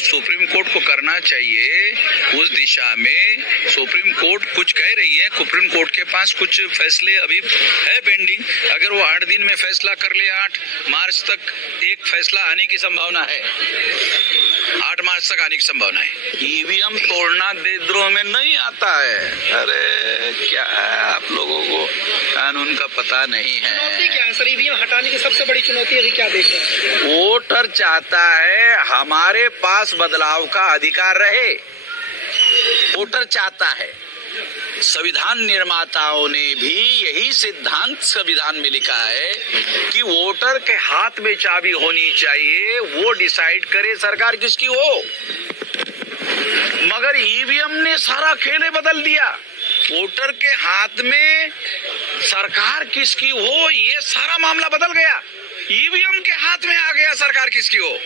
Supreme court को करना चाहिए उस दिशा में सुप्रीम कोर्ट कुछ कह रही है। सुप्रीम कोर्ट के पास कुछ फैसले अभी है पेंडिंग। अगर वो 8 दिन में फैसला कर ले, 8 मार्च तक एक फैसला आने की संभावना है। 8 मार्च तक आने की संभावना है। ईवीएम तोड़ना देशद्रोह में नहीं आता है। अरे क्या है, आप लोगों को कानून का पता नहीं है। चुनौती क्या है सर? ईवीएम हटाने की सबसे बड़ी चुनौती अभी क्या देख रहे हैं? वोटर चाहता है हमारे पास बदलाव का अधिकार रहे। वोटर चाहता है। संविधान निर्माताओं ने भी यही सिद्धांत संविधान में लिखा है कि वोटर के हाथ में चाबी होनी चाहिए, वो डिसाइड करे सरकार किसकी हो। मगर ईवीएम ने सारा खेल बदल दिया। वोटर के हाथ में सरकार किसकी हो, ये सारा मामला बदल गया। ईवीएम के हाथ में आ गया सरकार किसकी हो।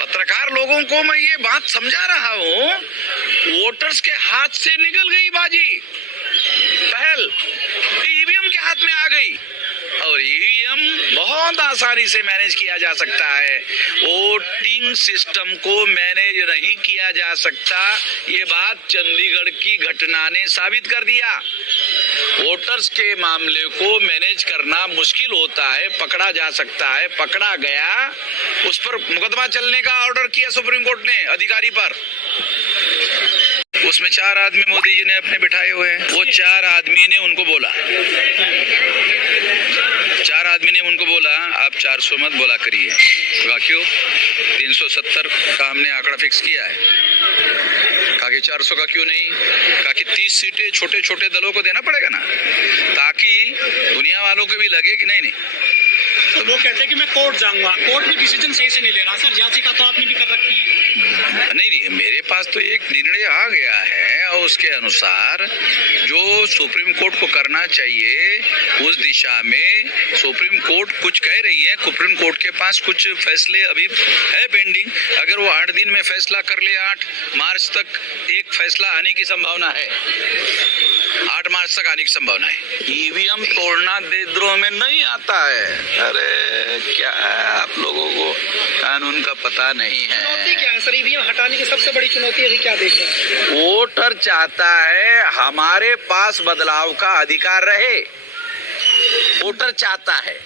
पत्रकार लोगों को मैं ये बात समझा रहा हूं, वोटर्स के हाथ से निकल गई बाजी। पहल ईवीएम के हाथ में आ गई और ईवीएम बहुत आसानी से मैनेज किया जा सकता है। वोटिंग सिस्टम को मैनेज नहीं किया जा सकता, ये बात चंडीगढ़ की घटना ने साबित कर दिया। वोटर्स के मामले को मैनेज करना मुश्किल होता है, पकड़ा जा सकता है, पकड़ा गया, उस पर मुकदमा चलने का ऑर्डर किया सुप्रीम कोर्ट ने अधिकारी पर। उसमें 4 आदमी मोदी जी ने अपने बिठाए हुए हैं। वो 4 आदमी ने उनको बोला, 4 आदमी ने उनको बोला आप 400 मत बोला करिए। कहा क्यों? 370 का हमने आंकड़ा फिक्स किया है। कहा कि 400 का क्यों नहीं? कहा कि 30 सीटें छोटे छोटे दलों को देना पड़ेगा ना, ताकि दुनिया वालों को भी लगे कि नहीं। तो लोग कहते हैं कि मैं कोर्ट जाऊंगा, कोर्ट भी डिसीजन सही से नहीं ले रहा। सर याचिका तो आपने भी कर रखी है। नहीं, मेरे पास तो एक निर्णय आ गया है और उसके अनुसार जो सुप्रीम कोर्ट को करना चाहिए उस दिशा में सुप्रीम कोर्ट कुछ कह रही है। सुप्रीम कोर्ट के पास कुछ फैसले अभी है पेंडिंग। अगर वो 8 दिन में फैसला कर ले, 8 मार्च तक एक फैसला आने की संभावना है। 8 मार्च तक आने की संभावना है। ईवीएम तोड़ना देशद्रोह में नहीं आता है। अरे क्या है, आप लोगों को कानून का पता नहीं है। चुनौती क्या है सर? ईवीएम हटाने की सबसे बड़ी चुनौती अभी क्या देख रहे हैं? वोटर चाहता है हमारे पास बदलाव का अधिकार रहे। वोटर चाहता है।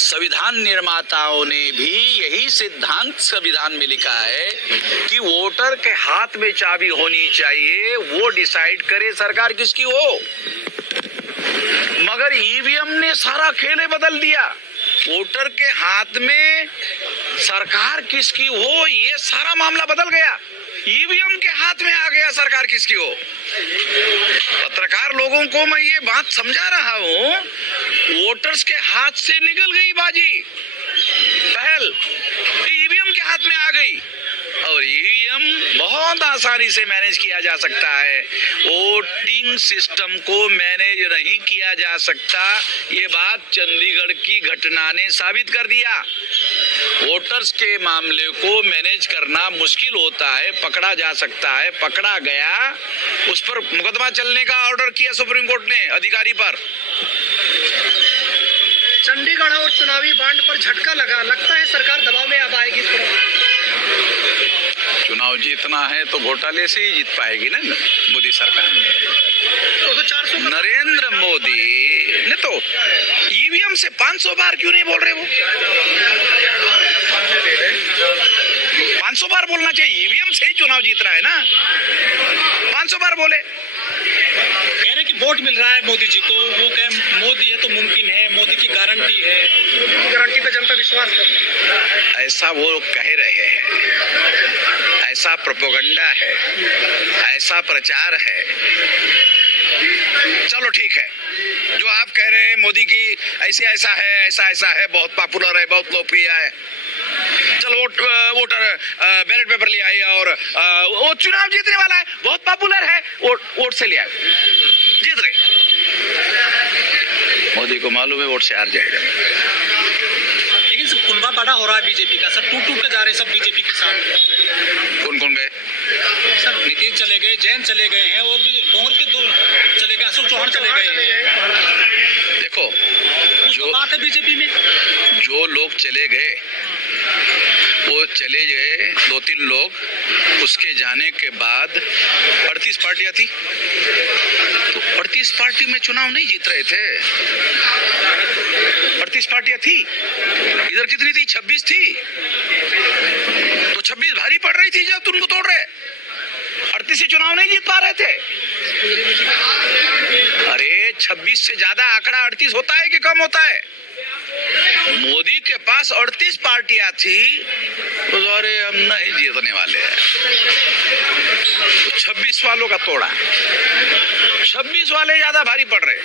संविधान निर्माताओं ने भी यही सिद्धांत संविधान में लिखा है कि वोटर के हाथ में चाबी होनी चाहिए, वो डिसाइड करे सरकार किसकी हो। मगर ईवीएम ने सारा खेल बदल दिया। वोटर के हाथ में सरकार किसकी हो, ये सारा मामला बदल गया। ईवीएम के हाथ में आ गया सरकार किसकी हो। पत्रकार लोगों को मैं ये बात समझा रहा हूं, वोटर्स के हाथ से निकल गई बाजी। पहल ईवीएम के हाथ में आ गई और ईवीएम बहुत आसानी से मैनेज किया जा सकता है। वोटिंग सिस्टम को मैनेज नहीं किया जा सकता, ये बात चंडीगढ़ की घटना ने साबित कर दिया। वोटर्स के मामले को मैनेज करना मुश्किल होता है, पकड़ा जा सकता है, पकड़ा गया, उस पर मुकदमा चलने का ऑर्डर किया सुप्रीम कोर्ट ने अधिकारी पर। चंडीगढ़ और चुनावी बांड पर झटका लगा, लगता है सरकार दबाव में अब आएगी थोड़ा। चुनाव जीतना है तो घोटाले से ही जीत पाएगी ना मोदी सरकार। तो 400 नरेंद्र मोदी ने तो ईवीएम से 500 बार क्यों नहीं बोल रहे वो? 500 बार बोलना चाहिए। ईवीएम से ही चुनाव जीत रहा है ना, 500 बार बोले। कह रहे कि वोट मिल रहा है मोदी जी को, वो कह मोदी है तो मुमकिन है, मोदी की गारंटी है, गारंटी पे जनता विश्वास करती है। ऐसा वो कह रहे हैं, ऐसा प्रोपेगेंडा है, ऐसा प्रचार है। चलो ठीक है, जो आप कह रहे हैं मोदी की ऐसा है, ऐसा है, बहुत पॉपुलर है, बहुत लोकप्रिय है। चलो वोटर बैलेट पेपर ले आए और वो चुनाव जीतने वाला है, बहुत पॉपुलर है, वोट से ले आए, जीत रहे। मोदी को मालूम है वोट से हार जाएगा। लेकिन सब कुनबा बड़ा हो रहा है बीजेपी का, सब टूट के जा रहे हैं सब बीजेपी के साथ। कौन कौन गए? सर नीतीश चले गए, जैन चले गए हैं और भी कांग्रेस के 2 चले गए, अशोक चौहान चले गए हैं। देखो, जो बात है बीजेपी में, जो लोग चले गए वो चले गए 2-3 लोग, उसके जाने के बाद 38 पार्टियां थी, तो 38 पार्टी में चुनाव नहीं जीत रहे थे। 38 पार्टियां थी, इधर कितनी थी? 26 थी, तो 26 भारी पड़ रही थी जब तुमको तोड़ रहे। 38 से चुनाव नहीं जीत पा रहे थे। अरे 26 से ज्यादा आंकड़ा 38 होता है कि कम होता है? मोदी के पास 38 पार्टियां थी, तो अरे हम नहीं जीतने वाले हैं, तो 26 वालों का तोड़ा। 26 वाले ज्यादा भारी पड़ रहे।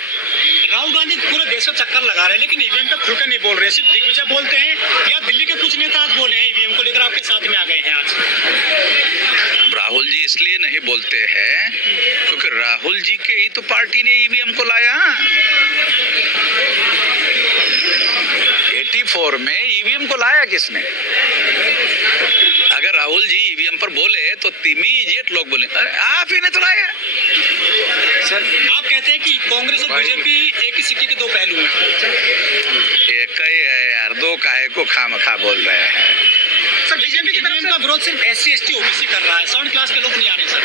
राहुल गांधी पूरे देश का चक्कर लगा रहे हैं, लेकिन ईवीएम पे खुलकर नहीं बोल रहे, सिर्फ दिग्विजय बोलते हैं या दिल्ली के कुछ नेता आज बोले हैं ईवीएम को लेकर आपके साथ में आ गए हैं आज। राहुल जी इसलिए नहीं बोलते हैं क्योंकि राहुल जी के ही तो पार्टी ने ईवीएम को लाया। 84 में ईवीएम को लाया किसने? अगर राहुल जी ईवीएम पर बोले तो इमीडिएट लोग बोले आप ही ने तो लाया। सर आप कहते हैं कि कांग्रेस और बीजेपी एक ही सिक्के के दो पहलू हैं। एक ही है यार, दो काहे को खामखा बोल रहे हैं। सर बीजेपी की तरफ का विरोध सिर्फ SC ST OBC कर रहा है, 7 क्लास के लोग नहीं आ रहे सर।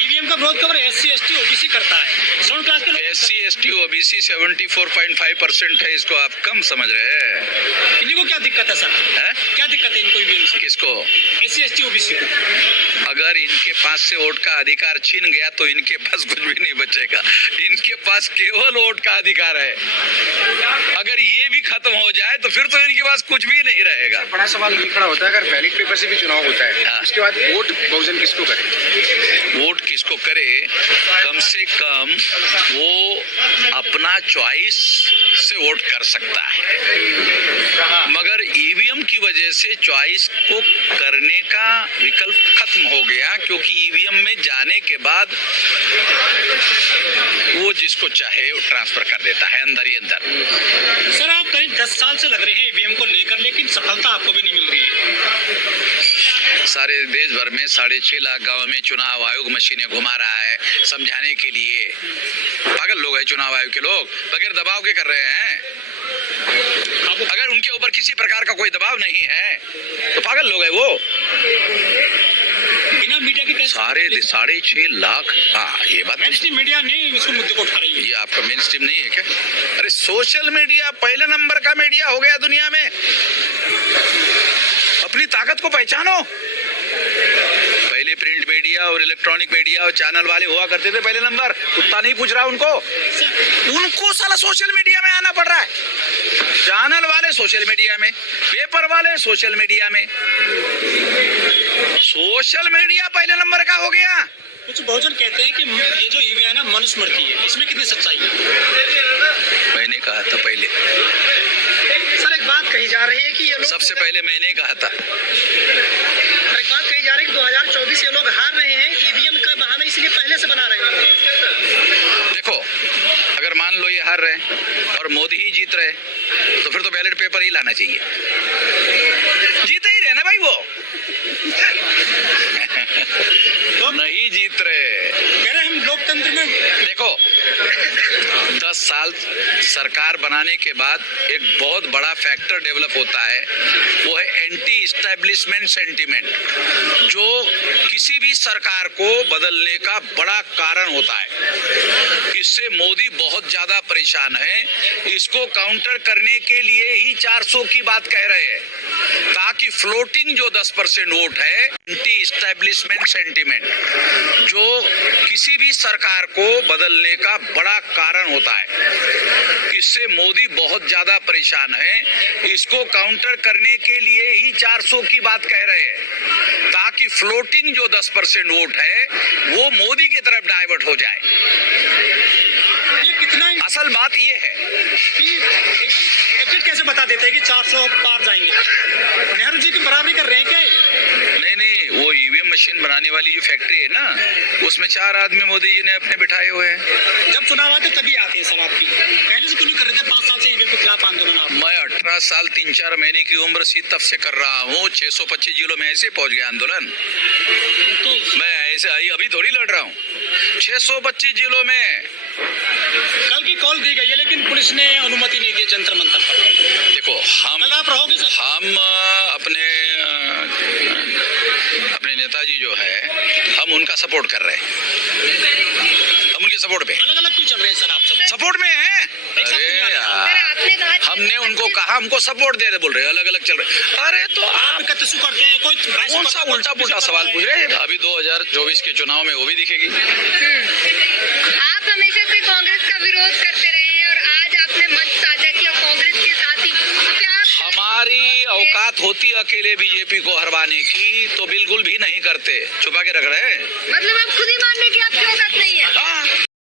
ईवीएम का विरोध कवर SC ST OBC करता है, 7 क्लास के लोग। SC ST OBC 74.5% है, इसको आप कम समझ रहे हैं। इन्हीं को क्या दिक्कत है सर? क्या दिक्कत है इनको ईवीएम से? किसको? SC ST OBC को। अगर इनके पास से वोट का अधिकार छीन गया तो इनके पास कुछ भी नहीं बचेगा। इनके पास केवल वोट का अधिकार है। अगर ये भी खत्म हो जाए तो फिर तो इनके पास कुछ भी नहीं रहेगा। बड़ा सवाल ये खड़ा होता है, अगर बैलेट पेपर से भी चुनाव होता है, उसके बाद वोट बहुजन किसको करे? वोट किसको करे? कम से कम वो अपना चॉइस से वोट कर सकता है, मगर ईवीएम की वजह से चॉइस को करने का विकल्प खत्म हो गया, क्योंकि ईवीएम में जाने के बाद वो जिसको चाहे वो ट्रांसफर कर देता है अंदर ही अंदर। सर आप करीब 10 साल से लग रहे हैं ईवीएम को लेकर, लेकिन सफलता आपको भी नहीं मिल रही है। सारे देश भर में 6.5 लाख गांव में चुनाव आयोग मशीनें घुमा रहा है समझाने के लिए। पागल लोग हैं चुनाव आयोग के लोग, बगैर दबाव के कर रहे हैं। अगर उनके ऊपर किसी प्रकार का कोई दबाव नहीं है तो पागल लोग हैं वो। बिना मीडिया के सारे 6.5 लाख। हाँ ये बात मेनस्ट्रीम मीडिया नहीं इसको मुद्दे को उठा रही है। ये आपका मेन स्ट्रीम नहीं है क्या? अरे सोशल मीडिया पहले नंबर का मीडिया हो गया दुनिया में। अपनी ताकत को पहचानो। पहले प्रिंट मीडिया और इलेक्ट्रॉनिक मीडिया और चैनल वाले हुआ करते थे पहले नंबर, कुत्ता नहीं पूछ रहा उनको साला सोशल मीडिया में आना पड़ रहा है। चैनल वाले सोशल मीडिया में, पेपर वाले सोशल मीडिया में। सोशल मीडिया पहले नंबर का हो गया। कुछ बहुजन कहते हैं कि ये जो ईवीएम है ना मनुस्मृति है, इसमें कितनी सच्चाई है? मैंने कहा था पहले। सर एक बात कही जा रही है कि ये लोग सबसे पहले मैंने कहा था। एक बात कही जा रही है कि 2024 ये लोग हार रहे हैं, ईवीएम का बहाना इसलिए पहले से बना रहे हैं। देखो अगर मान लो ये हार रहे और मोदी ही जीत रहे तो फिर तो बैलेट पेपर ही लाना चाहिए। जीते ही रहे ना भाई वो। तो नहीं जीत रहे। कह रहे हम लोकतंत्र में। देखो 10 साल सरकार बनाने के बाद एक बहुत बड़ा फैक्टर डेवलप होता है, वो है एंटी इस्टेब्लिशमेंट सेंटीमेंट, जो किसी भी सरकार को बदलने का बड़ा कारण होता है। इससे मोदी बहुत ज्यादा परेशान है। इसको काउंटर करने के लिए ही 400 की बात कह रहे हैं, ताकि फ्लोटिंग जो 10% वोट है, एंटी इस्टेब्लिशमेंट सेंटीमेंट, जो किसी भी सरकार को बदलने का बड़ा कारण होता है। इससे मोदी बहुत ज्यादा परेशान है। इसको काउंटर करने के लिए ही 400 की बात कह रहे हैं, ताकि फ्लोटिंग जो 10% वोट है वो मोदी की तरफ डाइवर्ट हो जाए। ये कितना असल बात ये है कि एग्जिट कैसे बता देते हैं कि 400 पार जाएंगे? नेहरू जी की बराबरी कर रहे हैं क्या? नहीं, वो ईवीएम मशीन बनाने वाली जो फैक्ट्री है ना, उसमें 4 आदमी मोदी जी ने अपने बिठाए हुए हैं। जब चुनाव आते तभी आते हैं सब आपकी, पहले से क्यों नहीं कर रहे थे? 5 साल से ईवीएम के खिलाफ आंदोलन आप। मैं 18 साल 3-4 महीने की उम्र से तब से कर रहा हूँ। 625 जिलों में ऐसे पहुंच गया आंदोलन। तो मैं ऐसे अभी थोड़ी लड़ रहा हूँ। 625 जिलों में। कल की कॉल दी गई है लेकिन पुलिस ने अनुमति नहीं दी जंतर मंतर पर। देखो कल आप रहोगे सर? हम अपने नेताजी जो है हम उनका सपोर्ट कर रहे हैं, हम उनके सपोर्ट पे अलग अलग क्यों चल रहे हैं सर आप सब? सपोर्ट में हैं। अरे यार आपने कहा हमने उनको कहा हमको सपोर्ट दे रहे, बोल रहे अलग अलग चल रहे। अरे तो आप कतसु करते हैं, कोई कौन सा उल्टा पुल्टा सवाल पूछ रहे हैं? अभी 2024 के चुनाव में वो भी दिखेगी। आप हमेशा से कांग्रेस का विरोध करते रहे हैं और आज आपने मंच साझा किया कांग्रेस के साथ ही, तो क्या आप हमारी औकात होती अकेले बीजेपी को हरवाने की तो बिल्कुल भी नहीं करते, छुपा के रख रहे हैं। मतलब आप खुद ही मान रहे कि आपकी औकात नहीं है? हाँ